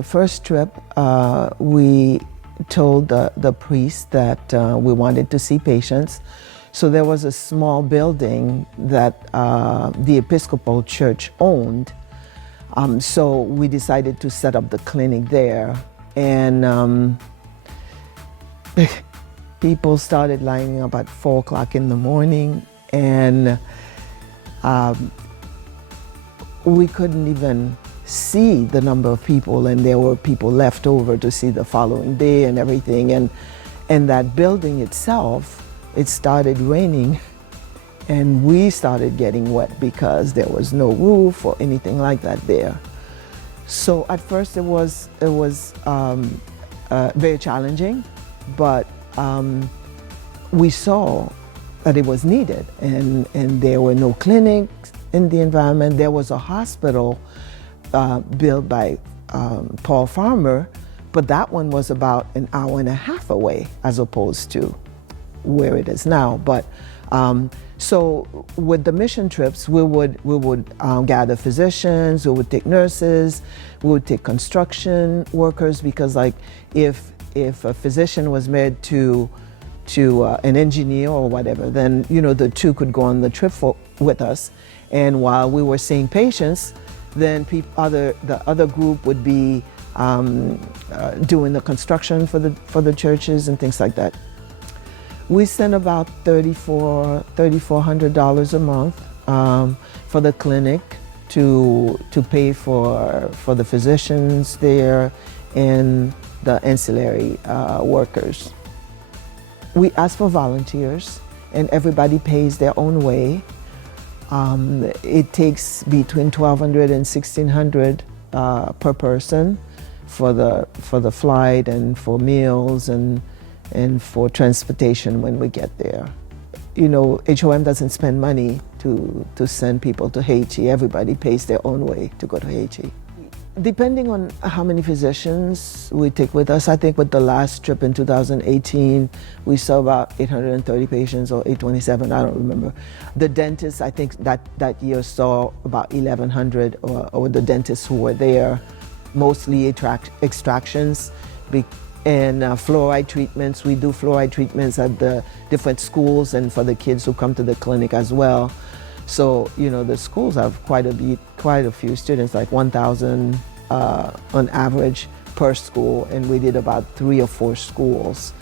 the first trip, we told the priest that we wanted to see patients. So there was a small building that the Episcopal Church owned. So we decided to set up the clinic there. And people started lining up at 4 o'clock in the morning. And we couldn't even see the number of people, and there were people left over to see the following day and everything. And that building itself, it started raining, and we started getting wet because there was no roof or anything like that there. So at first it was very challenging, but we saw that it was needed, and there were no clinics in the environment. There was a hospital built by Paul Farmer, but that one was about an hour and a half away as opposed to where it is now. But so with the mission trips, we would gather physicians, we would take nurses, we would take construction workers, because like if a physician was married to an engineer or whatever, then the two could go on the trip with us. And while we were seeing patients, then the other group would be doing the construction for the churches and things like that. We sent about $3,400 a month for the clinic to pay for the physicians there and the ancillary workers. We ask for volunteers, and everybody pays their own way. It takes between $1,200 and $1,600 per person for the flight and for meals and for transportation when we get there. HOM doesn't spend money to send people to Haiti. Everybody pays their own way to go to Haiti. Depending on how many physicians we take with us, I think with the last trip in 2018, we saw about 830 patients or 827, I don't remember. The dentists, I think that year saw about 1,100 or the dentists who were there, mostly extractions and fluoride treatments. We do fluoride treatments at the different schools and for the kids who come to the clinic as well. So, the schools have quite a few students, like 1,000 on average per school, and we did about 3 or 4 schools.